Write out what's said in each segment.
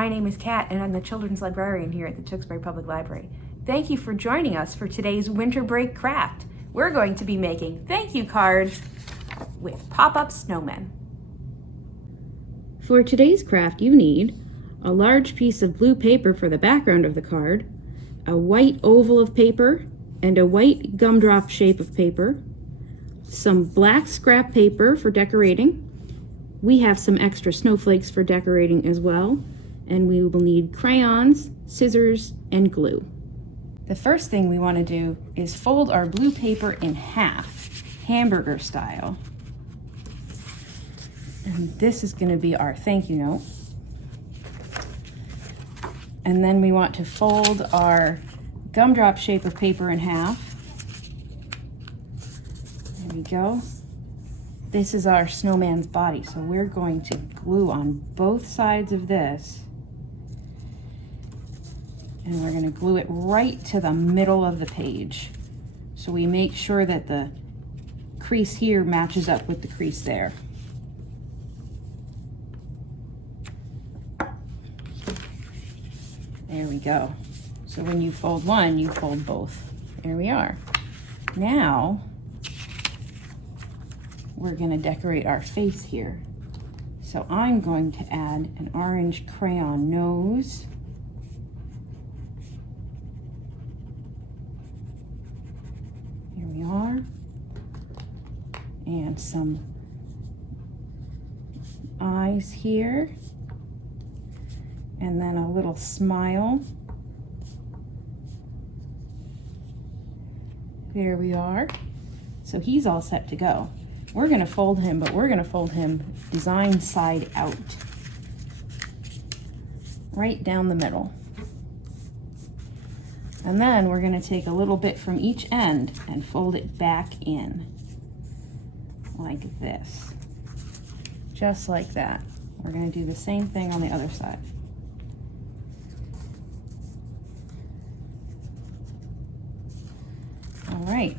My name is Kat, and I'm the children's librarian here at the Tewksbury Public Library. Thank you for joining us for today's winter break craft. We're going to be making thank you cards with pop-up snowmen. For today's craft, you need a large piece of blue paper for the background of the card, a white oval of paper, and a white gumdrop shape of paper, some black scrap paper for decorating. We have some extra snowflakes for decorating as well, and we will need crayons, scissors, and glue. The first thing we want to do is fold our blue paper in half, hamburger style. And this is going to be our thank you note. And then we want to fold our gumdrop shape of paper in half. There we go. This is our snowman's body, so we're going to glue on both sides of this. And we're going to glue it right to the middle of the page. So we make sure that the crease here matches up with the crease there. There we go. So when you fold one, you fold both. There we are. Now, we're going to decorate our face here. So I'm going to add an orange crayon nose. Here we are. And some eyes here. And then a little smile. There we are. So he's all set to go. We're going to fold him, but we're going to fold him design side out. Right down the middle. And then we're going to take a little bit from each end and fold it back in. Like this. Just like that. We're going to do the same thing on the other side. All right.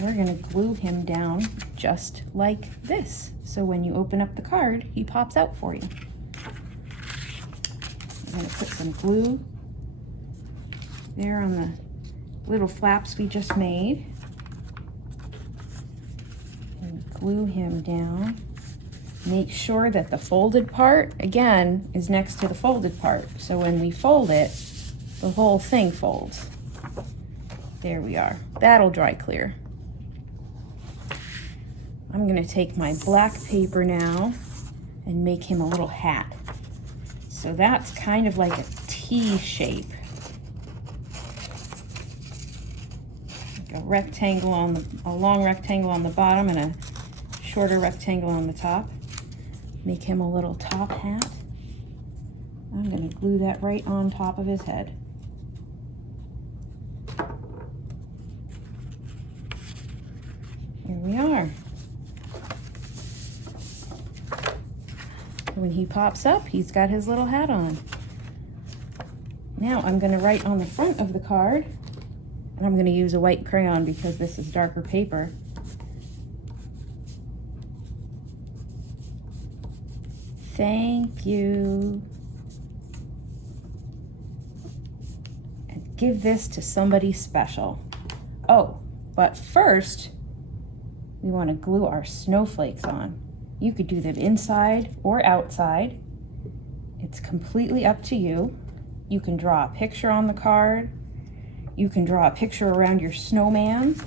We're going to glue him down just like this. So when you open up the card, he pops out for you. I'm going to put some glue there on the little flaps we just made. And glue him down. Make sure that the folded part, again, is next to the folded part. So when we fold it, the whole thing folds. There we are. That'll dry clear. I'm going to take my black paper now and make him a little hat. So that's kind of like a T shape. Like a rectangle on a long rectangle on the bottom and a shorter rectangle on the top. Make him a little top hat. I'm going to glue that right on top of his head. Here we are. When he pops up, he's got his little hat on. Now I'm going to write on the front of the card, and I'm going to use a white crayon because this is darker paper. Thank you. And give this to somebody special. Oh, but first, we want to glue our snowflakes on. You could do them inside or outside. It's completely up to you. You can draw a picture on the card. You can draw a picture around your snowman.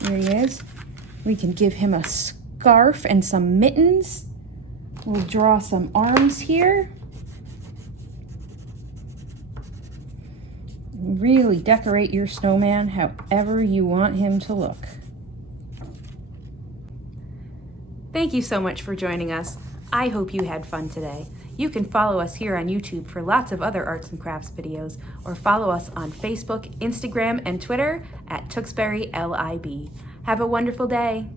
There he is. We can give him a scarf and some mittens. We'll draw some arms here. Really decorate your snowman however you want him to look. Thank you so much for joining us. I hope you had fun today. You can follow us here on YouTube for lots of other arts and crafts videos, or follow us on Facebook, Instagram, and Twitter at Tewksbury LIB. Have a wonderful day.